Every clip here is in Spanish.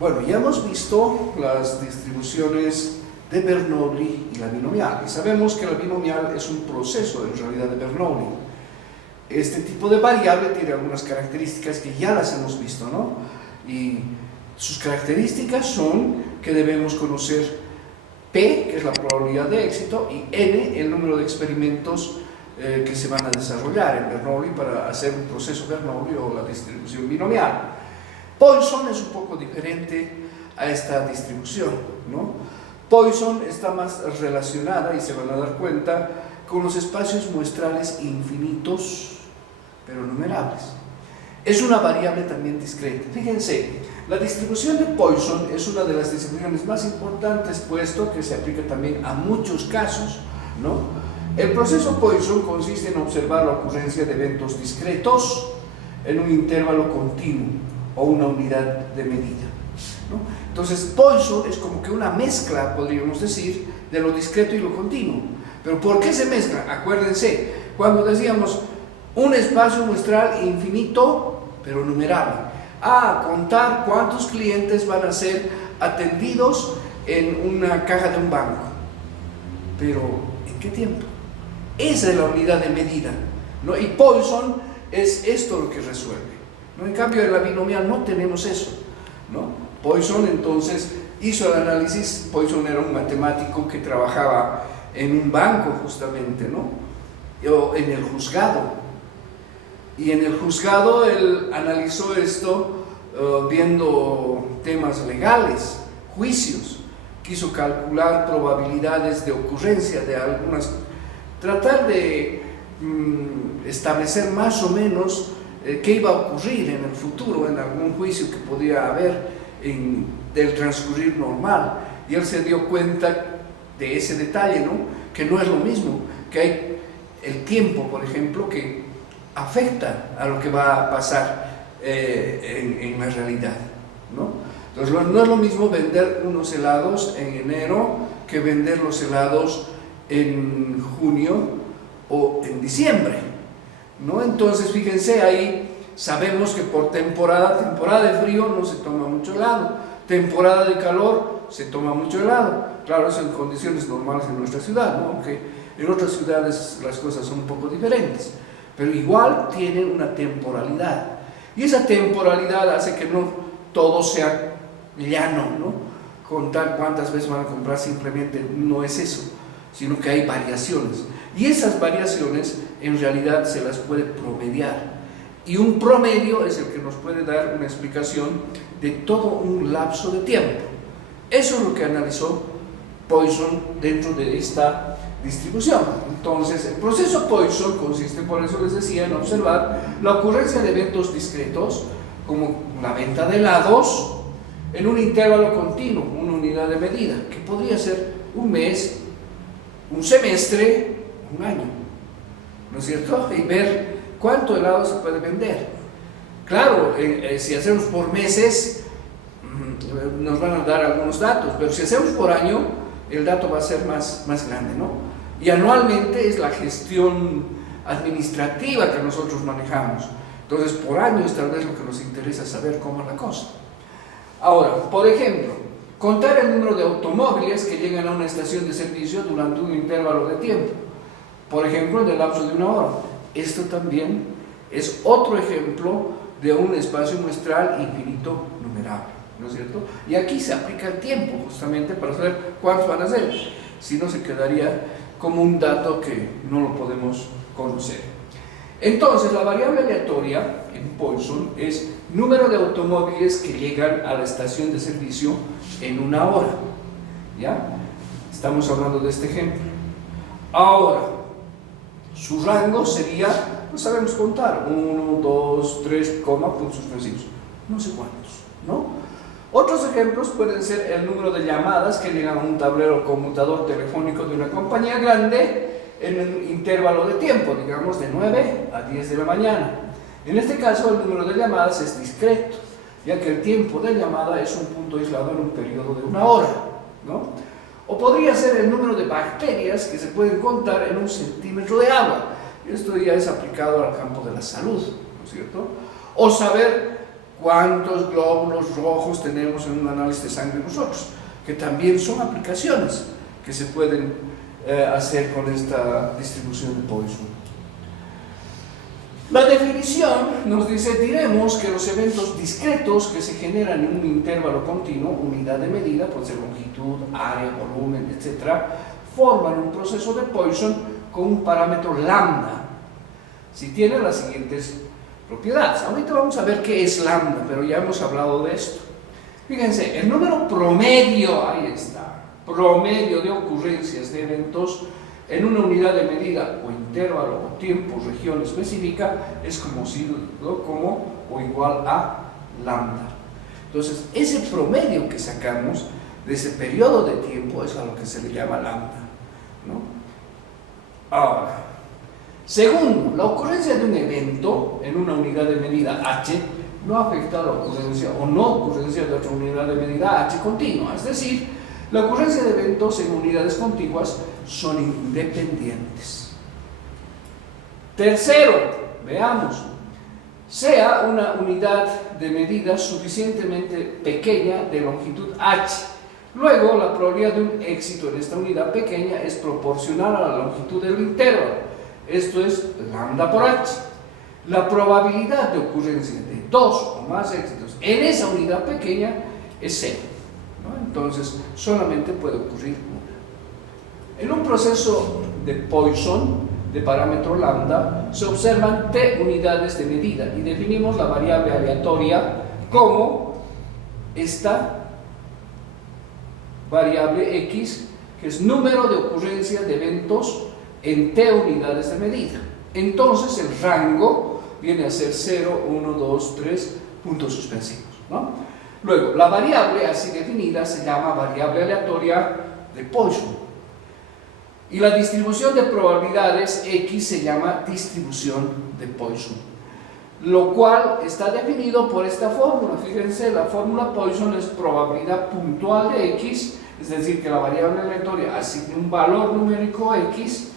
Bueno, ya hemos visto las distribuciones de Bernoulli y la binomial, y sabemos que la binomial es un proceso en realidad de Bernoulli. Este tipo de variable tiene algunas características que ya las hemos visto, ¿no? Y sus características son que debemos conocer P, que es la probabilidad de éxito, y N, el número de experimentos que se van a desarrollar en Bernoulli para hacer un proceso Bernoulli o la distribución binomial. Poisson es un poco diferente a esta distribución, ¿no? Poisson está más relacionada, y se van a dar cuenta, con los espacios muestrales infinitos, pero numerables. Es una variable también discreta. Fíjense, la distribución de Poisson es una de las distribuciones más importantes, puesto que se aplica también a muchos casos, ¿no? El proceso Poisson consiste en observar la ocurrencia de eventos discretos en un intervalo continuo o una unidad de medida, ¿no? Entonces, Poisson es como que una mezcla, podríamos decir, de lo discreto y lo continuo. ¿Pero por qué se mezcla? Acuérdense, cuando decíamos un espacio muestral infinito, pero numerable. Contar cuántos clientes van a ser atendidos en una caja de un banco. Pero, ¿en qué tiempo? Esa es la unidad de medida, ¿no? Y Poisson es esto lo que resuelve, ¿no? En cambio, en la binomial no tenemos eso, ¿no? Poisson entonces hizo el análisis. Poisson era un matemático que trabajaba en un banco justamente, ¿no? O en el juzgado. Y en el juzgado él analizó esto viendo temas legales, juicios. Quiso calcular probabilidades de ocurrencia de algunas, tratar de establecer más o menos qué iba a ocurrir en el futuro en algún juicio que podía haber del transcurrir normal. Y él se dio cuenta de ese detalle, ¿no? Que no es lo mismo, que hay el tiempo, por ejemplo, que afecta a lo que va a pasar en la realidad, ¿no? Entonces no es lo mismo vender unos helados en enero que vender los helados en junio o en diciembre, ¿no? Entonces fíjense, ahí sabemos que por temporada de frío no se toma mucho helado, temporada de calor se toma mucho helado. Claro, eso en condiciones normales en nuestra ciudad, ¿no? Aunque en otras ciudades las cosas son un poco diferentes, pero igual tienen una temporalidad, y esa temporalidad hace que no todo sea llano, ¿no? Contar cuántas veces van a comprar simplemente no es eso, sino que hay variaciones, y esas variaciones en realidad se las puede promediar, y un promedio es el que nos puede dar una explicación de todo un lapso de tiempo. Eso es lo que analizó Poisson dentro de esta distribución. Entonces, el proceso Poisson consiste, por eso les decía, en observar la ocurrencia de eventos discretos, como la venta de helados, en un intervalo continuo, una unidad de medida, que podría ser un mes, un semestre, un año, ¿no es cierto? Y ver cuánto helado se puede vender. Claro, si hacemos por meses, nos van a dar algunos datos, pero si hacemos por año, el dato va a ser más grande, ¿no? Y anualmente es la gestión administrativa que nosotros manejamos. Entonces, por año es tal vez lo que nos interesa saber cómo es la cosa. Ahora, por ejemplo, contar el número de automóviles que llegan a una estación de servicio durante un intervalo de tiempo, por ejemplo, en el lapso de una hora. Esto también es otro ejemplo de un espacio muestral infinito numerable, ¿no es cierto? Y aquí se aplica el tiempo justamente para saber cuántos van a ser. Si no, se quedaría como un dato que no lo podemos conocer. Entonces, la variable aleatoria en Poisson es número de automóviles que llegan a la estación de servicio en una hora, ¿ya? Estamos hablando de este ejemplo. Ahora, su rango sería, no sabemos contar, 1, 2, 3, puntos suspensivos, no sé cuántos, ¿no? Otros ejemplos pueden ser el número de llamadas que llegan a un tablero conmutador telefónico de una compañía grande en un intervalo de tiempo, digamos de 9 a 10 de la mañana. En este caso, el número de llamadas es discreto, ya que el tiempo de llamada es un punto aislado en un periodo de una hora, ¿no? O podría ser el número de bacterias que se pueden contar en un centímetro de agua. Esto ya es aplicado al campo de la salud, ¿no es cierto? O saber cuántos glóbulos rojos tenemos en un análisis de sangre nosotros, que también son aplicaciones que se pueden hacer con esta distribución de Poisson. La definición nos dice, diremos que los eventos discretos que se generan en un intervalo continuo, unidad de medida, puede ser longitud, área, volumen, etc., forman un proceso de Poisson con un parámetro lambda, si tiene las siguientes propiedades. Ahorita vamos a ver qué es lambda, pero ya hemos hablado de esto. Fíjense, el número promedio, ahí está, promedio de ocurrencias de eventos en una unidad de medida o intervalo o tiempo, región específica, es conocido como o igual a lambda. Entonces, ese promedio que sacamos de ese periodo de tiempo es a lo que se le llama lambda, ¿no? Ahora, segundo, la ocurrencia de un evento en una unidad de medida h no afecta a la ocurrencia o no ocurrencia de otra unidad de medida h continua, es decir, la ocurrencia de eventos en unidades contiguas son independientes. Tercero, veamos, sea una unidad de medida suficientemente pequeña de longitud h. Luego, la probabilidad de un éxito en esta unidad pequeña es proporcional a la longitud del intervalo. Esto es lambda por h. La probabilidad de ocurrencia de dos o más éxitos en esa unidad pequeña es cero, ¿no? Entonces, solamente puede ocurrir una. En un proceso de Poisson de parámetro lambda se observan t unidades de medida y definimos la variable aleatoria como esta variable x, que es número de ocurrencia de eventos en t unidades de medida. Entonces el rango viene a ser 0, 1, 2, 3 puntos suspensivos, ¿no? Luego, la variable así definida se llama variable aleatoria de Poisson. Y la distribución de probabilidades x se llama distribución de Poisson, lo cual está definido por esta fórmula. Fíjense, la fórmula Poisson es probabilidad puntual de x, es decir, que la variable aleatoria asigne un valor numérico x,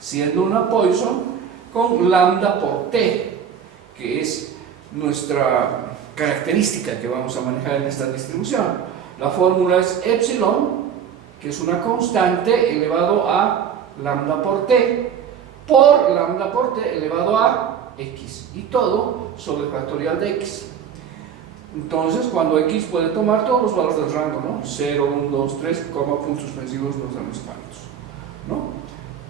siendo una Poisson, con lambda por t, que es nuestra característica que vamos a manejar en esta distribución. La fórmula es epsilon, que es una constante, elevado a lambda por t, por lambda por t elevado a x, y todo sobre el factorial de x. Entonces, cuando x puede tomar todos los valores del rango, ¿no? 0, 1, 2, 3, puntos suspensivos, no sabemos cuántos, ¿no?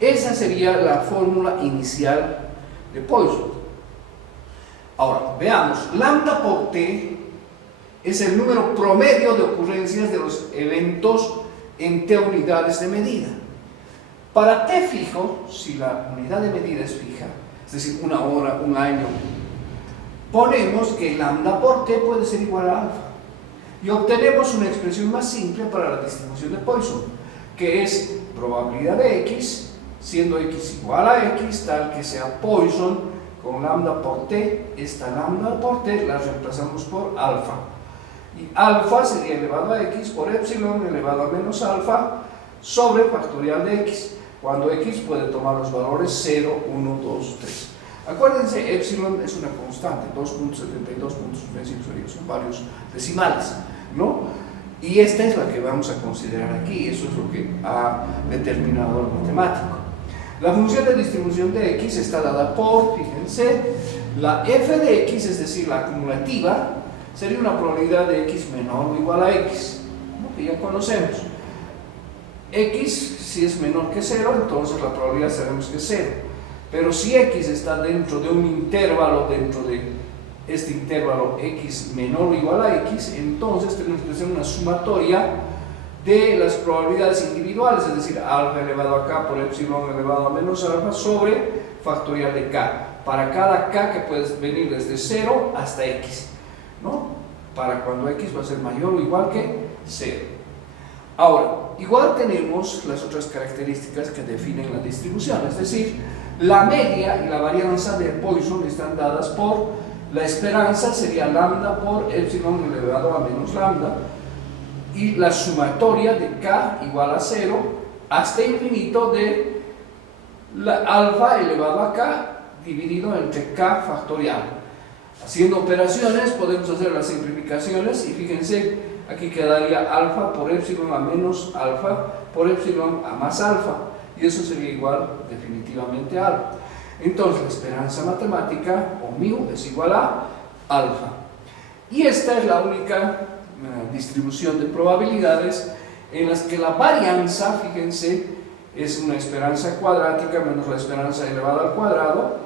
Esa sería la fórmula inicial de Poisson. Ahora, veamos, lambda por t es el número promedio de ocurrencias de los eventos en t unidades de medida. Para t fijo, si la unidad de medida es fija, es decir, una hora, un año, ponemos que lambda por t puede ser igual a alfa y obtenemos una expresión más simple para la distribución de Poisson, que es probabilidad de x, siendo x igual a x, tal que sea Poisson con lambda por t. Esta lambda por t la reemplazamos por alfa, y alfa sería elevado a x por epsilon elevado a menos alfa sobre factorial de x, cuando x puede tomar los valores 0, 1, 2, 3. Acuérdense, epsilon es una constante, 2.72 puntos suspensivos, son varios decimales, ¿no? Y esta es la que vamos a considerar aquí, eso es lo que ha determinado el matemático. La función de distribución de x está dada por, fíjense, la f de x, es decir, la acumulativa, sería una probabilidad de x menor o igual a x, ¿no? Que ya conocemos. X, si es menor que 0, entonces la probabilidad sabemos que es 0. Pero si x está dentro de un intervalo, dentro de este intervalo x menor o igual a x, entonces tenemos que hacer una sumatoria de las probabilidades individuales, es decir, alfa elevado a k por epsilon elevado a menos alfa sobre factorial de k, para cada k que puede venir desde 0 hasta x, ¿no? Para cuando x va a ser mayor o igual que 0. Ahora, igual tenemos las otras características que definen la distribución, es decir, la media y la varianza de Poisson están dadas por la esperanza, sería lambda por epsilon elevado a menos lambda, y la sumatoria de k igual a 0 hasta infinito de la alfa elevado a k dividido entre k factorial. Haciendo operaciones podemos hacer las simplificaciones y fíjense, aquí quedaría alfa por epsilon a menos alfa por epsilon a más alfa, y eso sería igual definitivamente a alfa. Entonces la esperanza matemática, o mu, es igual a alfa. Y esta es la única distribución de probabilidades en las que la varianza, fíjense, es una esperanza cuadrática menos la esperanza elevada al cuadrado,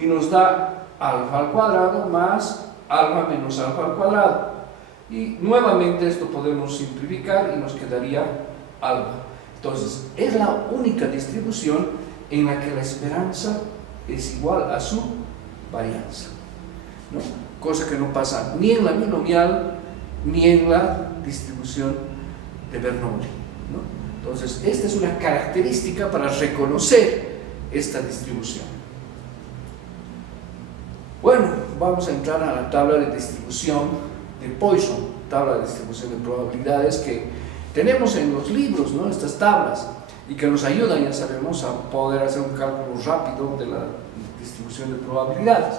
y nos da alfa al cuadrado más alfa menos alfa al cuadrado. Y nuevamente esto podemos simplificar y nos quedaría alfa. Entonces, es la única distribución en la que la esperanza es igual a su varianza, ¿no? Cosa que no pasa ni en la binomial ni en la distribución de Bernoulli, ¿no? Entonces, esta es una característica para reconocer esta distribución. Bueno, vamos a entrar a la tabla de distribución de Poisson, tabla de distribución de probabilidades que tenemos en los libros, ¿no? Estas tablas, y que nos ayudan, ya sabemos, a poder hacer un cálculo rápido de la distribución de probabilidades.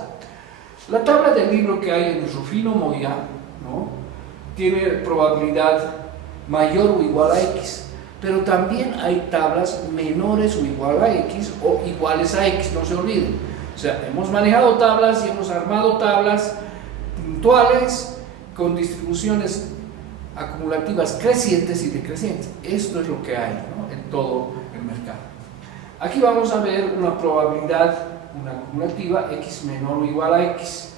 La tabla del libro que hay en Rufino Moya, ¿no?, tiene probabilidad mayor o igual a X, pero también hay tablas menores o igual a X o iguales a X, no se olviden. O sea, hemos manejado tablas y hemos armado tablas puntuales con distribuciones acumulativas crecientes y decrecientes. Esto es lo que hay, ¿no?, en todo el mercado. Aquí vamos a ver una probabilidad, una acumulativa X menor o igual a X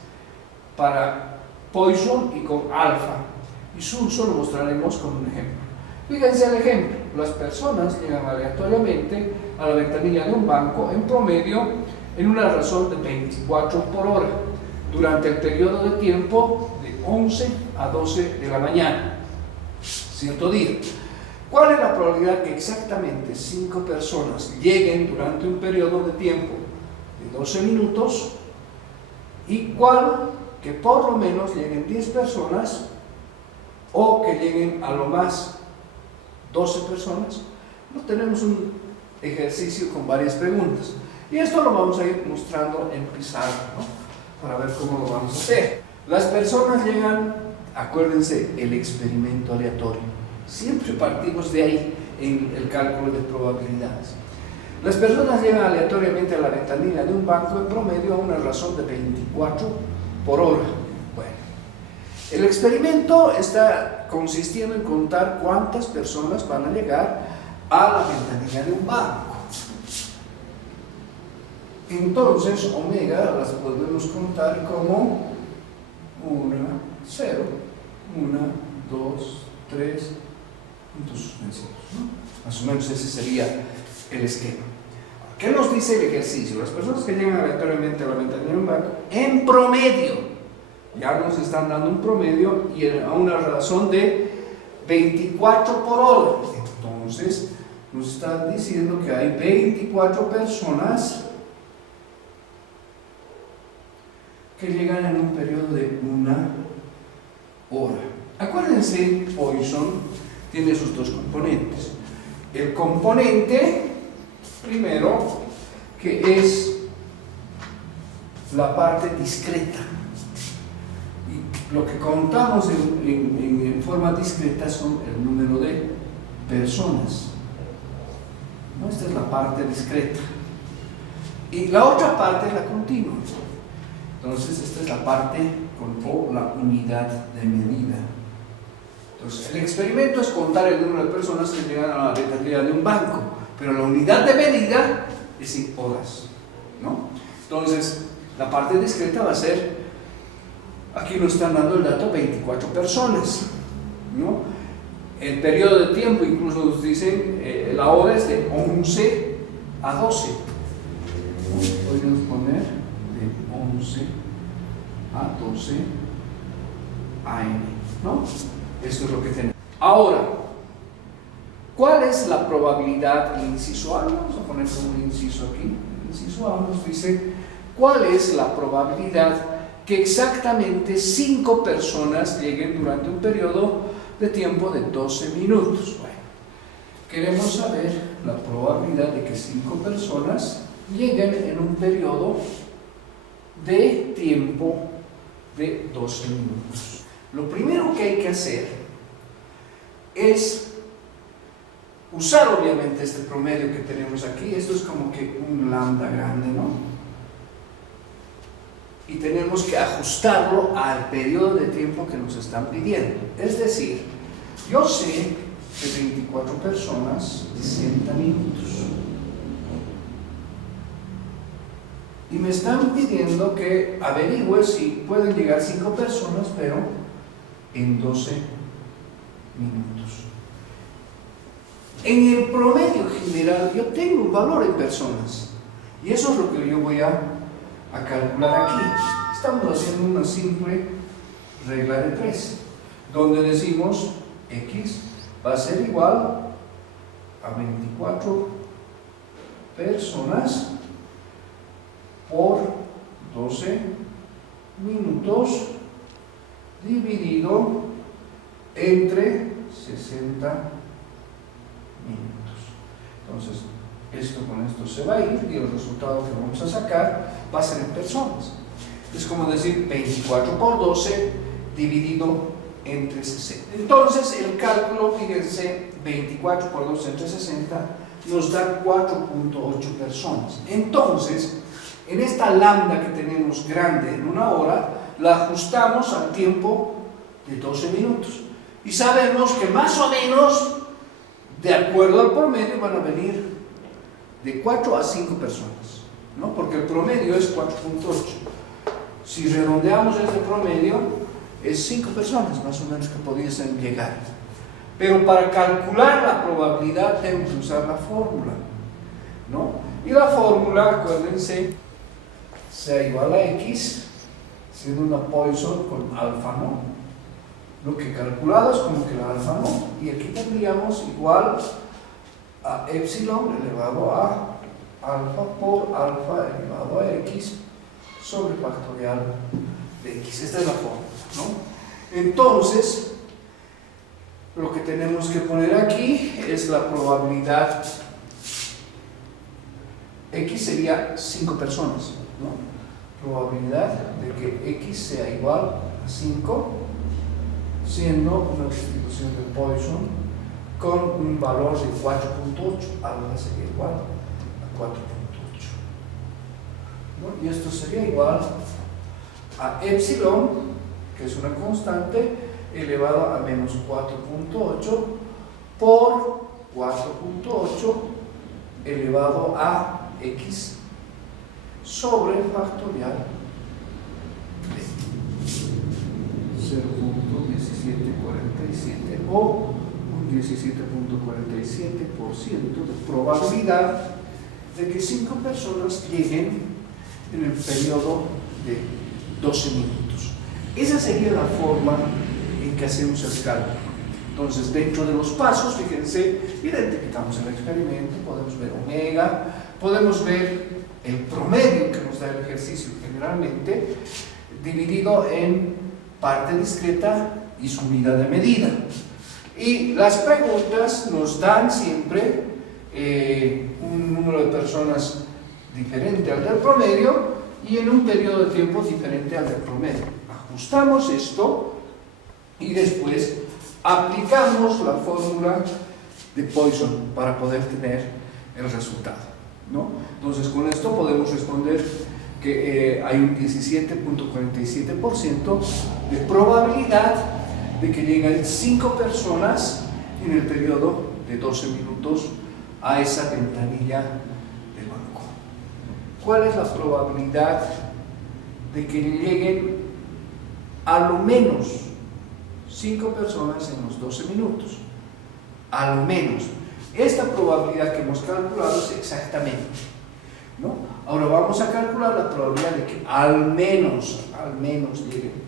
para Poisson y con alfa, y solo lo mostraremos con un ejemplo. Fíjense el ejemplo: las personas llegan aleatoriamente a la ventanilla de un banco en promedio en una razón de 24 por hora durante el periodo de tiempo de 11 a 12 de la mañana, cierto día. ¿Cuál es la probabilidad que exactamente 5 personas lleguen durante un periodo de tiempo de 12 minutos? ¿Y cuál que por lo menos lleguen 10 personas o que lleguen a lo más 12 personas? No, tenemos un ejercicio con varias preguntas y esto lo vamos a ir mostrando en pizarra, ¿no?, para ver cómo lo vamos a hacer. Las personas llegan, acuérdense, el experimento aleatorio, siempre partimos de ahí en el cálculo de probabilidades. Las personas llegan aleatoriamente a la ventanilla de un banco en promedio a una razón de 24 por hora. Bueno, el experimento está consistiendo en contar cuántas personas van a llegar a la ventanilla de un banco. Entonces, omega las podemos contar como 1, 0, 1, 2, 3, puntos suspensivos, ¿no? Más o menos ese sería el esquema. ¿Qué nos dice el ejercicio? Las personas que llegan aleatoriamente a la ventanilla de un banco, en promedio, ya nos están dando un promedio y a una razón de 24 por hora. Entonces, nos están diciendo que hay 24 personas que llegan en un periodo de 1 hora. Acuérdense, Poisson tiene sus dos componentes. El componente primero, que es la parte discreta. Y lo que contamos en forma discreta son el número de personas, ¿no? Esta es la parte discreta. Y la otra parte es la continua. Entonces, esta es la parte o la unidad de medida. Entonces, el experimento es contar el número de personas que llegan a la ventanilla de un banco, pero la unidad de medida es en horas, ¿no? Entonces, la parte discreta va a ser, aquí nos están dando el dato 24 personas, ¿no? El periodo de tiempo, incluso nos dicen, la hora es de 11 a 12. Podríamos poner de 11 a 12 AM, ¿no? Esto es lo que tenemos. Ahora, ¿cuál es la probabilidad? El inciso A, vamos a poner un inciso aquí. El inciso A nos dice cuál es la probabilidad que exactamente 5 personas lleguen durante un periodo de tiempo de 12 minutos. Bueno, queremos saber la probabilidad de que 5 personas lleguen en un periodo de tiempo de 12 minutos. Lo primero que hay que hacer es usar obviamente este promedio que tenemos aquí. Esto es como que un lambda grande, ¿no? Y tenemos que ajustarlo al periodo de tiempo que nos están pidiendo. Es decir, yo sé que 24 personas, 60 minutos. Y me están pidiendo que averigüe si pueden llegar 5 personas, pero en 12 minutos. En el promedio general yo tengo un valor en personas. Y eso es lo que yo voy a calcular aquí. Estamos haciendo una simple regla de 3, donde decimos X va a ser igual a 24 personas por 12 minutos dividido entre 60 minutos. Entonces, esto con esto se va a ir y el resultado que vamos a sacar va a ser en personas. Es como decir 24 por 12 dividido entre 60. Entonces, el cálculo, fíjense, 24 por 12 entre 60 nos da 4.8 personas. Entonces, en esta lambda que tenemos grande en una hora, la ajustamos al tiempo de 12 minutos. Y sabemos que más o menos, de acuerdo al promedio, van a venir de 4 a 5 personas, ¿no? Porque el promedio es 4.8. Si redondeamos este promedio, es 5 personas más o menos que pudiesen llegar. Pero para calcular la probabilidad tenemos que usar la fórmula, ¿no? Y la fórmula, acuérdense, sea igual a X, siendo una Poisson con alfa, ¿no? Lo que calculado es como que la alfa, ¿no? Y aquí tendríamos igual a epsilon elevado a alfa por alfa elevado a X sobre factorial de X. Esta es la fórmula, ¿no? Entonces, lo que tenemos que poner aquí es la probabilidad. X sería 5 personas, ¿no? Probabilidad de que X sea igual a 5, siendo una distribución de Poisson con un valor de 4.8, alfa sería igual a 4.8, ¿no? Y esto sería igual a epsilon, que es una constante, elevado a menos 4.8 por 4.8 elevado a X sobre factorial de 0.1747 o un 17.47% de probabilidad de que 5 personas lleguen en el periodo de 12 minutos. Esa sería la forma en que hacemos el cálculo. Entonces, dentro de los pasos, fíjense, identificamos el experimento, podemos ver omega, podemos ver el promedio que nos da el ejercicio generalmente, dividido en parte discreta y su unidad de medida. Y las preguntas nos dan siempre un número de personas diferente al del promedio y en un periodo de tiempo diferente al del promedio. Ajustamos esto y después aplicamos la fórmula de Poisson para poder tener el resultado, ¿no? Entonces, con esto podemos responder que hay un 17.47% de probabilidad de que lleguen 5 personas en el periodo de 12 minutos a esa ventanilla del banco. ¿Cuál es la probabilidad de que lleguen a lo menos 5 personas en los 12 minutos? A lo menos. Esta probabilidad que hemos calculado es exactamente, ¿no? Ahora vamos a calcular la probabilidad de que al menos lleguen.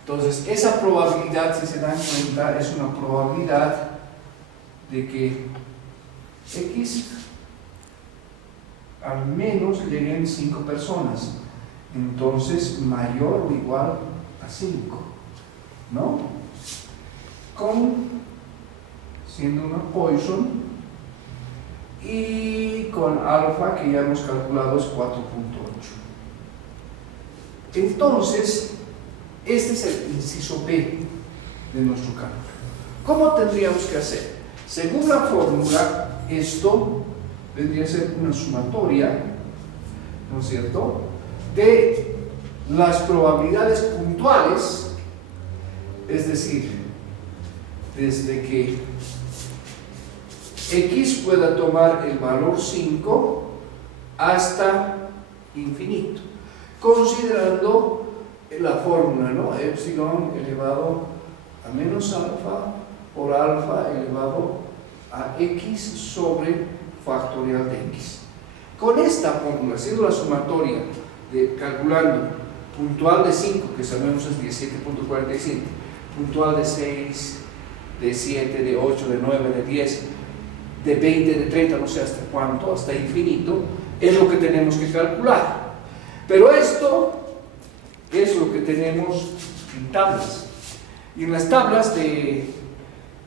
Entonces, esa probabilidad, si se dan cuenta, es una probabilidad de que X al menos lleguen 5 personas. Entonces, mayor o igual a 5, ¿no? Siendo una Poisson y con alfa que ya hemos calculado es 4.8. Entonces, Este es el inciso B de nuestro cálculo. ¿Cómo tendríamos que hacer? Según la fórmula, esto vendría a ser una sumatoria, ¿no es cierto?, de las probabilidades puntuales, es decir, desde que x pueda tomar el valor 5 hasta infinito, considerando la fórmula, ¿no? Epsilon elevado a menos alfa por alfa elevado a x sobre factorial de x. Con esta fórmula, haciendo la sumatoria, calculando puntual de 5, que sabemos es 17.47, puntual de 6, de 7, de 8, de 9, de 10, de 20, de 30, no sé hasta cuánto, hasta infinito, es lo que tenemos que calcular. Pero esto es lo que tenemos en tablas. Y en las tablas de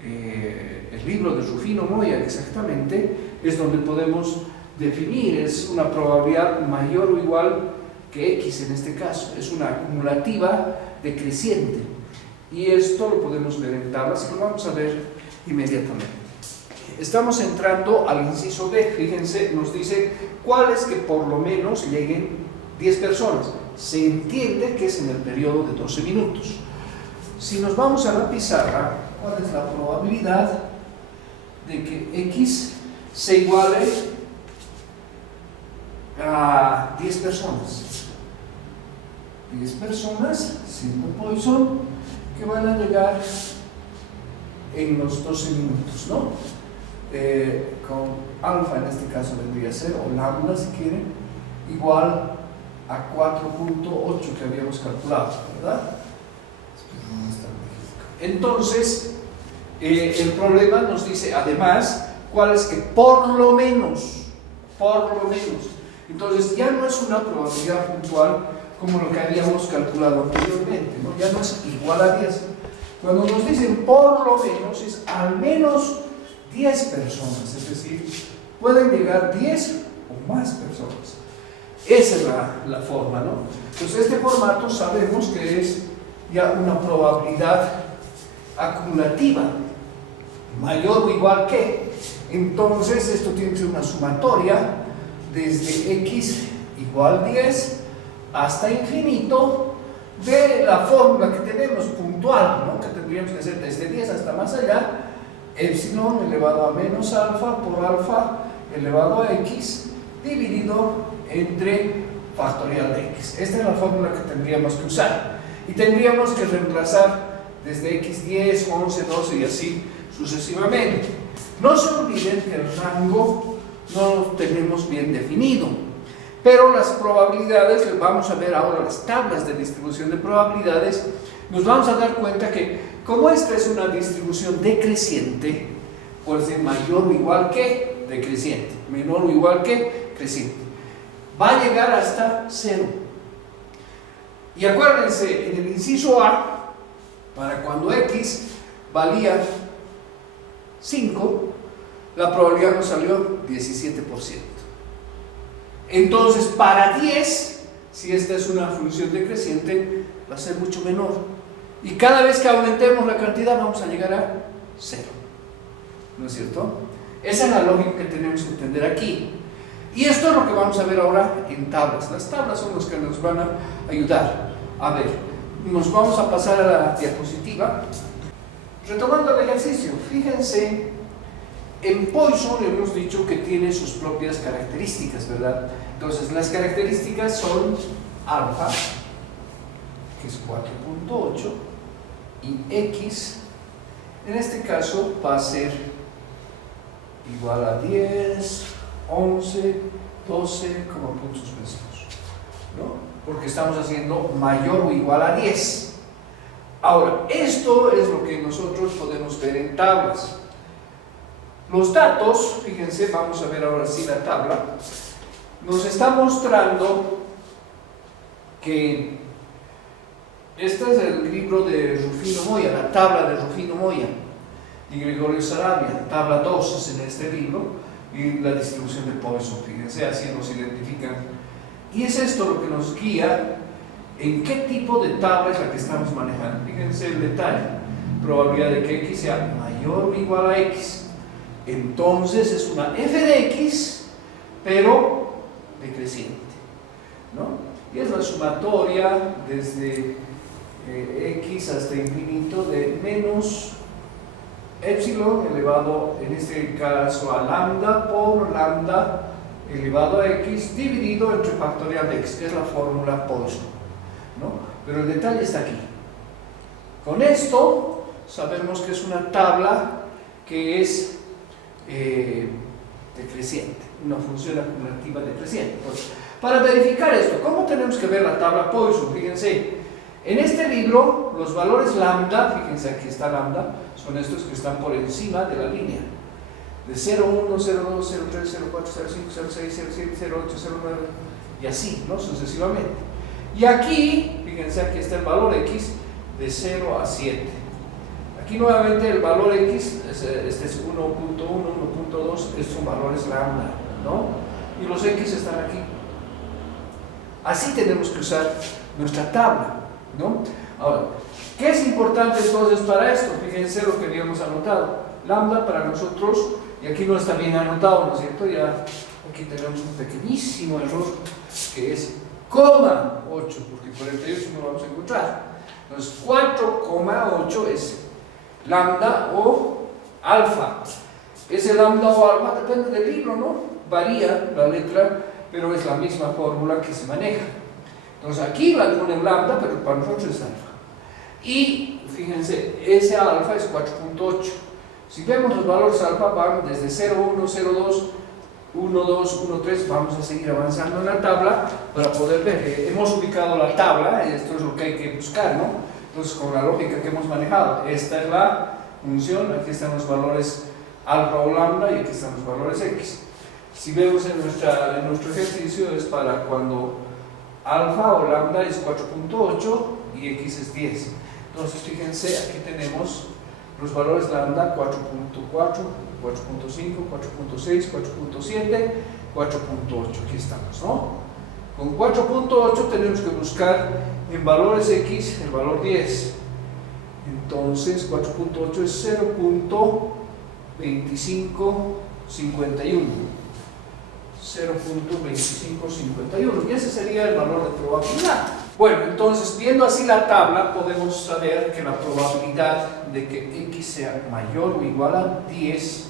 el libro de Rufino Moya, exactamente, es donde podemos definir, es una probabilidad mayor o igual que x en este caso, es una acumulativa decreciente. Y esto lo podemos ver en tablas y lo vamos a ver inmediatamente. Estamos entrando al inciso B, fíjense, nos dice cuáles que por lo menos lleguen 10 personas. Se entiende que es en el periodo de 12 minutos. Si nos vamos a la pizarra, ¿cuál es la probabilidad de que x se iguale a 10 personas? 10 personas, siendo Poisson, que van a llegar en los 12 minutos, ¿no? Con alfa en este caso vendría a ser, o lambda si quieren, igual a 4.8 que habíamos calculado, ¿verdad? Entonces, el problema nos dice además cuál es que por lo menos, entonces ya no es una probabilidad puntual como lo que habíamos calculado anteriormente, ¿no? Ya no es igual a 10. Cuando nos dicen por lo menos, es al menos 10 personas, es decir, pueden llegar 10 o más personas. Esa es la forma, ¿no? Entonces este formato sabemos que es ya una probabilidad acumulativa, mayor o igual que. Entonces esto tiene que ser una sumatoria desde x igual 10 hasta infinito de la fórmula que tenemos puntual, ¿no? Que tendríamos que hacer desde 10 hasta más allá, epsilon elevado a menos alfa por alfa elevado a x dividido entre factorial de x. Esta es la fórmula que tendríamos que usar y tendríamos que reemplazar desde x10, 11, 12 y así sucesivamente. No se olviden que el rango no lo tenemos bien definido, pero las probabilidades, vamos a ver ahora las tablas de distribución de probabilidades, nos vamos a dar cuenta que como esta es una distribución decreciente, puede ser mayor o igual que decreciente, menor o igual que creciente, va a llegar hasta 0. Y acuérdense, en el inciso A, para cuando x valía 5, la probabilidad nos salió 17%. Entonces, para 10, si esta es una función decreciente, va a ser mucho menor. Y cada vez que aumentemos la cantidad, vamos a llegar a 0. ¿No es cierto? Esa es la lógica que tenemos que entender aquí. Y esto es lo que vamos a ver ahora en tablas. Las tablas son las que nos van a ayudar. A ver, nos vamos a pasar a la diapositiva. Retomando el ejercicio, fíjense, en Poisson hemos dicho que tiene sus propias características, ¿verdad? Entonces, las características son alfa, que es 4.8, y x, en este caso, va a ser igual a 10, 11, 12 como puntos suspensivos, ¿no? Porque estamos haciendo mayor o igual a 10. Ahora, esto es lo que nosotros podemos ver en tablas. Los datos, fíjense, vamos a ver ahora sí la tabla, nos está mostrando que este es el libro de Rufino Moya, la tabla de Rufino Moya y Gregorio Sarabia, tabla 2 es en este libro, y la distribución de Poisson, fíjense, así nos identifican. Y es esto lo que nos guía ¿En qué tipo de tabla es la que estamos manejando? Fíjense el detalle. Probabilidad de que x sea mayor o igual a x. Entonces es una f de x, pero decreciente, ¿no? Y es la sumatoria desde x hasta infinito de menos epsilon elevado, en este caso, a lambda por lambda elevado a x dividido entre factorial de x, que es la fórmula Poisson, ¿no? Pero el detalle está aquí. Con esto sabemos que es una tabla que es decreciente, una función acumulativa decreciente. Entonces, para verificar esto, ¿cómo tenemos que ver la tabla Poisson? Fíjense, en este libro los valores lambda, fíjense aquí está lambda, son estos que están por encima de la línea, de 0, 1, 0, 2, 0, 3, 0, 4, 0, 5, 0, 6, 0, 7, 0, 8, 0, 9 y así, ¿no? Sucesivamente. Y aquí, fíjense, aquí está el valor x de 0 a 7. Aquí nuevamente el valor x, este es 1.1, 1.2, estos son valores lambda, ¿no? Y los x están aquí. Así tenemos que usar nuestra tabla, ¿no? Ahora, ¿qué es importante entonces para esto? Fíjense lo que habíamos anotado. Lambda para nosotros, y aquí no está bien anotado, ¿no es cierto? Ya aquí tenemos un pequeñísimo error que es 0,8, porque 48 no vamos a encontrar. Entonces 4,8 es lambda o alfa. Ese lambda o alfa depende del libro, ¿no? Varía la letra, pero es la misma fórmula que se maneja. Entonces aquí la ponen lambda, pero para nosotros es alfa. Y fíjense, ese alfa es 4.8. Si vemos los valores alfa van desde 0,1, 0,2, 1,2, 1,3, vamos a seguir avanzando en la tabla para poder ver. Hemos ubicado la tabla, esto es lo que hay que buscar, ¿no? Entonces, con la lógica que hemos manejado, esta es la función, aquí están los valores alfa o lambda y aquí están los valores x. Si vemos en nuestro ejercicio es para cuando alfa o lambda es 4.8 y x es 10. Entonces, fíjense, aquí tenemos los valores lambda 4.4, 4.5, 4.6, 4.7, 4.8, aquí estamos, ¿no? Con 4.8 tenemos que buscar en valores x el valor 10. Entonces 4.8 es 0.2551. 0.2551, y ese sería el valor de probabilidad. Bueno, entonces viendo así la tabla podemos saber que la probabilidad de que x sea mayor o igual a 10,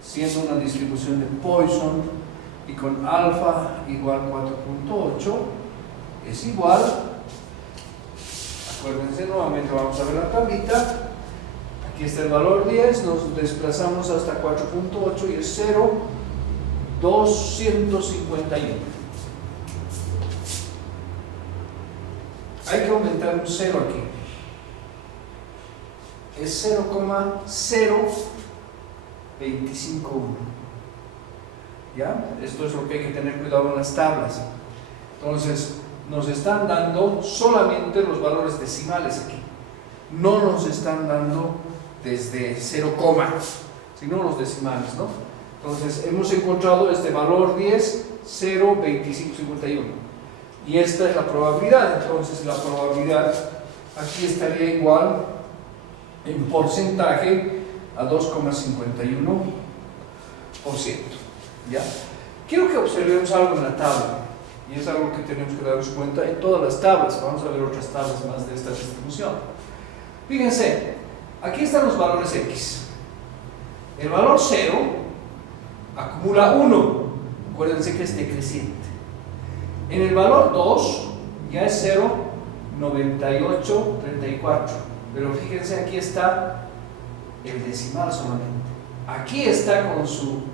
siendo una distribución de Poisson y con alfa igual 4.8, es igual, acuérdense, nuevamente vamos a ver la tablita, aquí está el valor 10, nos desplazamos hasta 4.8 y es 0.251. Hay que aumentar un 0 aquí. Es 0,0251. ¿Ya? Esto es lo que hay que tener cuidado en las tablas. Entonces, nos están dando solamente los valores decimales aquí. No nos están dando desde 0, sino los decimales, ¿no? Entonces, hemos encontrado este valor 10, 0.2551. Y esta es la probabilidad. Entonces, la probabilidad aquí estaría igual en porcentaje a 2,51%. ¿Ya? Quiero que observemos algo en la tabla. Y es algo que tenemos que darnos cuenta en todas las tablas. Vamos a ver otras tablas más de esta distribución. Fíjense, aquí están los valores x. El valor 0 acumula 1. Acuérdense que es decreciente. En el valor 2 ya es 0,9834. Pero fíjense, aquí está el decimal solamente. Aquí está con su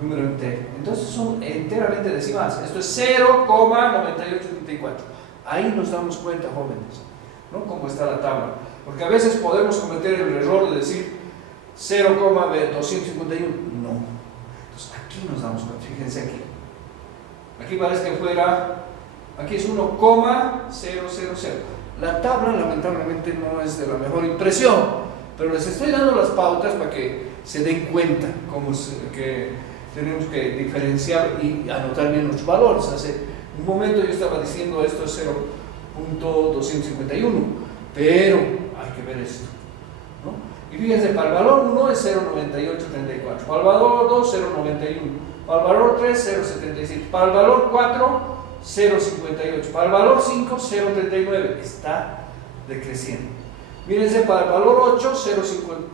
número entero. Entonces son enteramente decimales. Esto es 0,9834. Ahí nos damos cuenta, jóvenes, ¿no? Cómo está la tabla. Porque a veces podemos cometer el error de decir 0,251. No. Entonces aquí nos damos cuenta. Fíjense aquí. Aquí parece que fuera, aquí es 1,000. La tabla lamentablemente no es de la mejor impresión, pero les estoy dando las pautas para que se den cuenta cómo que tenemos que diferenciar y anotar bien los valores. Hace Un momento yo estaba diciendo esto es 0.251, pero hay que ver esto, ¿no? Y fíjense, para el valor 1 es 0.9834, para el valor 2 0.91, para el valor 3 0.77, para el valor 4 0.58, para el valor 5 0.39, está decreciendo. Mírense, para el valor 8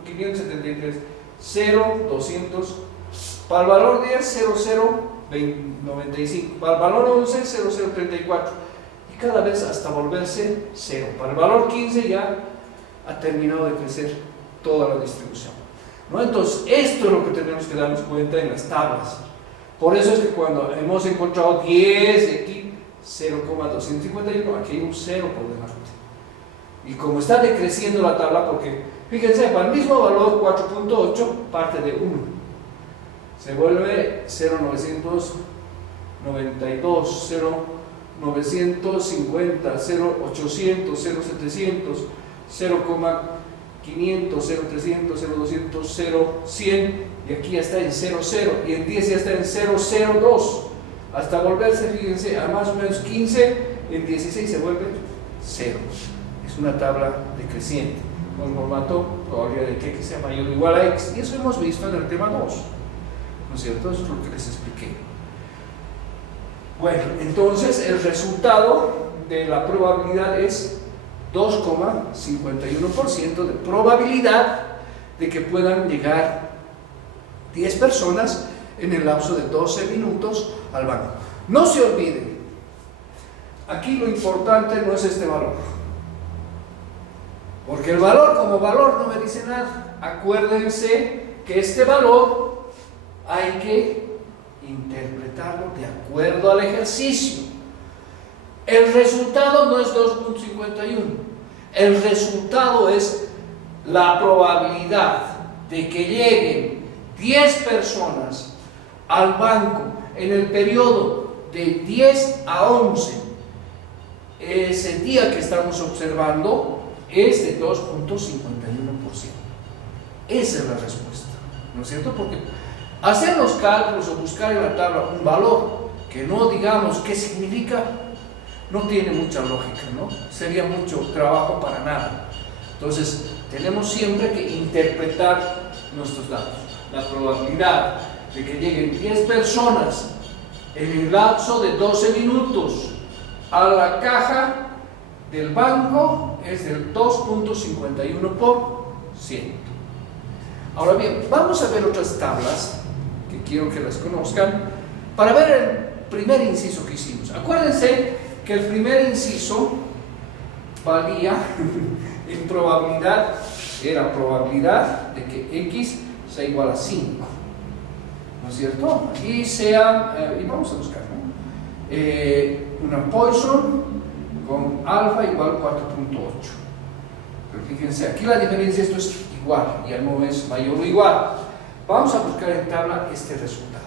0.573, 0.200, para el valor 10 0.095, para el valor 11 0.034 y cada vez hasta volverse 0. Para el valor 15 ya ha terminado de crecer toda la distribución, ¿no? Entonces esto es lo que tenemos que darnos cuenta en las tablas. Por eso es que cuando hemos encontrado 10 y aquí 0.251, aquí hay un 0 por delante. Y como está decreciendo la tabla, porque fíjense, para el mismo valor 4.8 parte de 1, se vuelve 0.992, 0.950, 0.800, 0.700, 0.500, 0.300, 0.200, 0.100, y aquí ya está en 0.0, y en 10 ya está en 0.02, hasta volverse, fíjense, a más o menos 15, en 16 se vuelve 0. Es una tabla decreciente, con el formato probabilidad de que x sea mayor o igual a x, y eso hemos visto en el tema 2, ¿no es cierto? Eso es lo que les expliqué. Bueno, entonces el resultado de la probabilidad es 2,51% de probabilidad de que puedan llegar 10 personas en el lapso de 12 minutos al banco. No se olviden, aquí lo importante no es este valor, porque el valor como valor no me dice nada. Acuérdense que este valor hay que interpretarlo de acuerdo al ejercicio. El resultado no es 2.51, el resultado es la probabilidad de que lleguen 10 personas al banco en el periodo de 10 a 11. Ese día que estamos observando es de 2.51%. Esa es la respuesta, ¿no es cierto? Porque hacer los cálculos o buscar en la tabla un valor que no digamos qué significa, no tiene mucha lógica, ¿no? Sería mucho trabajo para nada. Entonces, tenemos siempre que interpretar nuestros datos. La probabilidad de que lleguen 10 personas en el lapso de 12 minutos a la caja del banco es del 2.51%. Ahora bien, vamos a ver otras tablas que quiero que las conozcan para ver el primer inciso que hicimos. Acuérdense que el primer inciso valía en probabilidad, era probabilidad de que x sea igual a 5, ¿no es cierto? Y sea, y vamos a buscar, ¿no? Una Poisson con alfa igual 4.8. Pero fíjense, aquí la diferencia, esto es igual, ya no es mayor o igual. Vamos a buscar en tabla este resultado.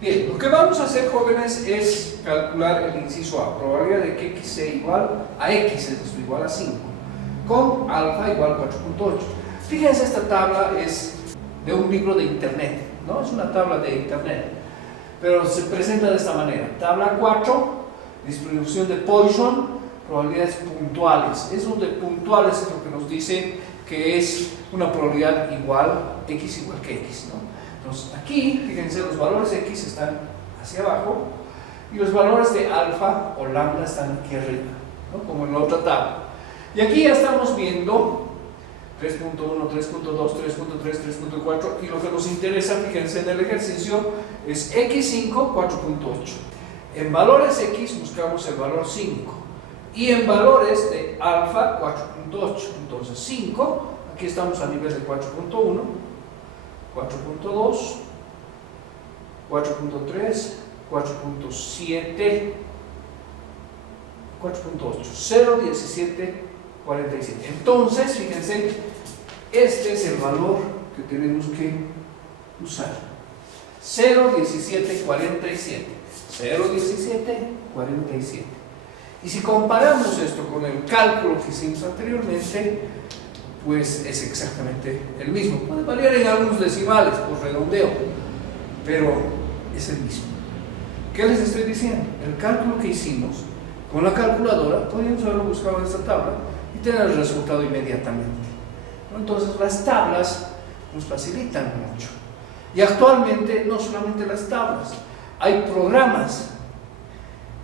Bien, lo que vamos a hacer, jóvenes, es calcular el inciso A, probabilidad de que x sea igual a x, es esto, igual a 5, con alfa igual a 4.8. Fíjense, esta tabla es de un libro de internet, ¿no? Es una tabla de internet, pero se presenta de esta manera: tabla 4, distribución de Poisson, probabilidades puntuales. Eso de puntuales es lo que nos dice que es una probabilidad igual, x igual que x, ¿no? Entonces aquí, fíjense, los valores de x están hacia abajo y los valores de alfa o lambda están aquí arriba, ¿no? Como en la otra tabla. Y aquí ya estamos viendo 3.1, 3.2, 3.3, 3.4, y lo que nos interesa, fíjense, en el ejercicio es x5, 4.8. En valores x buscamos el valor 5 y en valores de alfa 4.8. Entonces 5, aquí estamos a nivel de 4.1, 4.2, 4.3, 4.7, 4.8, 0, 17, 47. Entonces, fíjense, este es el valor que tenemos que usar: 0,1747. 0,1747. Y si comparamos esto con el cálculo que hicimos anteriormente, pues es exactamente el mismo. Puede variar en algunos decimales por redondeo, pero es el mismo. ¿Qué les estoy diciendo? El cálculo que hicimos con la calculadora, podríamos haberlo buscado en esta tabla y tener el resultado inmediatamente. Entonces las tablas nos facilitan mucho. Y actualmente no solamente las tablas, hay programas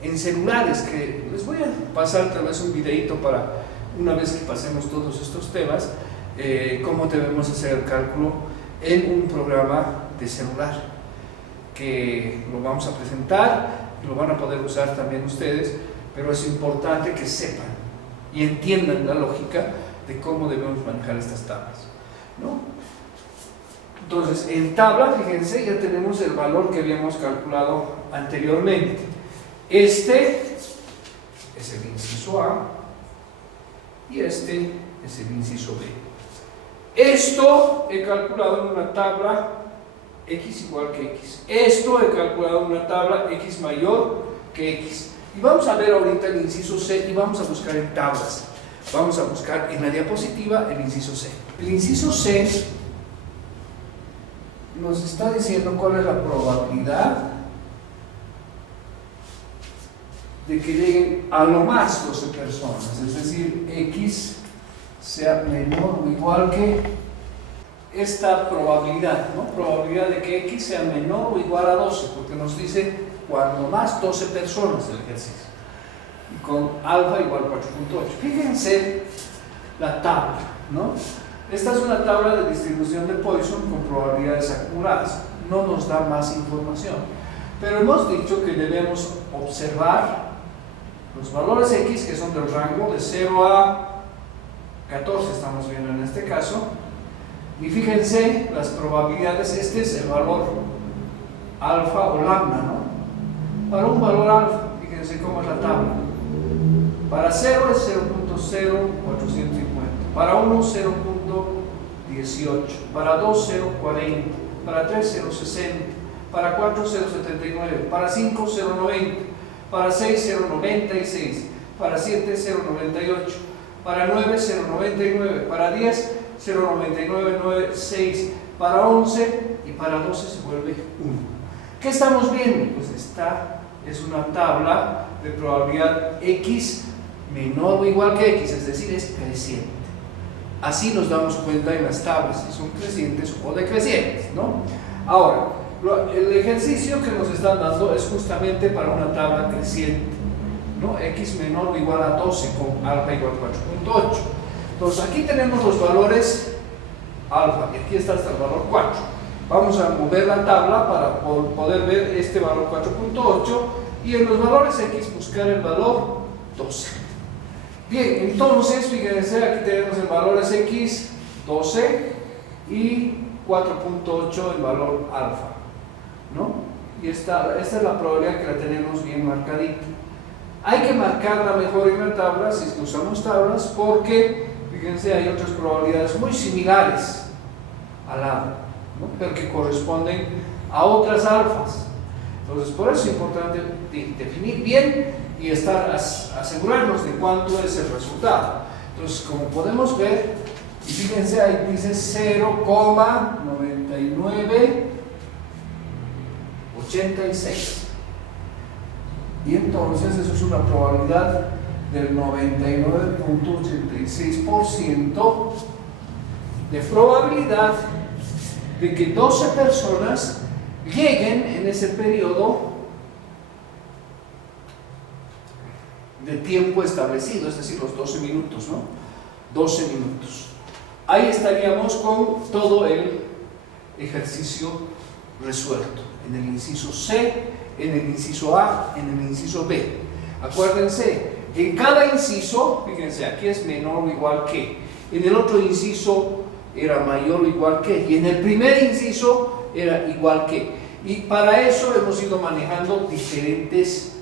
en celulares que les voy a pasar tal vez un videito para una vez que pasemos todos estos temas, cómo debemos hacer el cálculo en un programa de celular, que lo vamos a presentar, lo van a poder usar también ustedes, pero es importante que sepan y entiendan la lógica de cómo debemos manejar estas tablas, ¿no? Entonces, en tabla, fíjense, ya tenemos el valor que habíamos calculado anteriormente. Este es el inciso A y este es el inciso B. Esto he calculado en una tabla x igual que x. Esto he calculado en una tabla x mayor que x. Y vamos a ver ahorita el inciso C y vamos a buscar en tablas. Vamos a buscar en la diapositiva el inciso C. El inciso C nos está diciendo cuál es la probabilidad de que lleguen a lo más 12 personas, es decir, x sea menor o igual que esta probabilidad, ¿no? Probabilidad de que x sea menor o igual a 12, porque nos dice cuando más 12 personas el ejercicio, y con alfa igual 4.8. Fíjense la tabla, ¿no? Esta es una tabla de distribución de Poisson con probabilidades acumuladas, no nos da más información, pero hemos dicho que debemos observar los valores x que son del rango de 0 a 14, estamos viendo en este caso, y fíjense las probabilidades. Este es el valor alfa o lambda, ¿no? Para un valor alfa, fíjense cómo es la tabla. Para 0 es 0.0450, para 1 0.18, para 2 0.40, para 3 0.60, para 4 0.79, para 5 0.90, para 6 0.96, para 7 0.98, para 9 0.99, para 10 0.9996, para 11 y para 12 se vuelve 1. ¿Qué estamos viendo? Pues esta es una tabla de probabilidad x menor o igual que x, es decir, es creciente. Así nos damos cuenta en las tablas si son crecientes o decrecientes, ¿no? Ahora, el ejercicio que nos están dando es justamente para una tabla creciente, ¿no? X menor o igual a 12 con alfa igual a 4.8. Entonces aquí tenemos los valores alfa y aquí está hasta el valor 4. Vamos a mover la tabla para poder ver este valor 4.8 y en los valores x buscar el valor 12. Bien, entonces fíjense, aquí tenemos el valor x 12 y 4.8 el valor alfa, ¿no? Y esta es la probabilidad que la tenemos bien marcadita. Hay que marcarla mejor en la tabla si es que usamos tablas, porque fíjense, hay otras probabilidades muy similares al lado, ¿no? Pero que corresponden a otras alfas. Entonces, por eso es importante definir bien y asegurarnos de cuánto es el resultado. Entonces, como podemos ver, y fíjense, ahí dice 0,9986. Y entonces eso es una probabilidad del 99.86% de probabilidad de que 12 personas lleguen en ese periodo de tiempo establecido, es decir, los 12 minutos, ¿no? 12 minutos. Ahí estaríamos con todo el ejercicio resuelto, en el inciso C, en el inciso A, en el inciso B. Acuérdense, en cada inciso, fíjense, aquí es menor o igual que, en el otro inciso era mayor o igual que, y en el primer inciso era igual que. Y para eso hemos ido manejando diferentes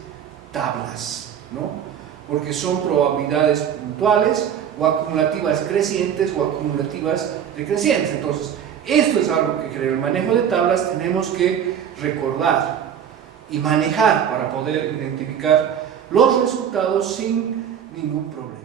tablas, ¿no? Porque son probabilidades puntuales o acumulativas crecientes o acumulativas decrecientes. Entonces, esto es algo que en el manejo de tablas tenemos que recordar y manejar para poder identificar los resultados sin ningún problema.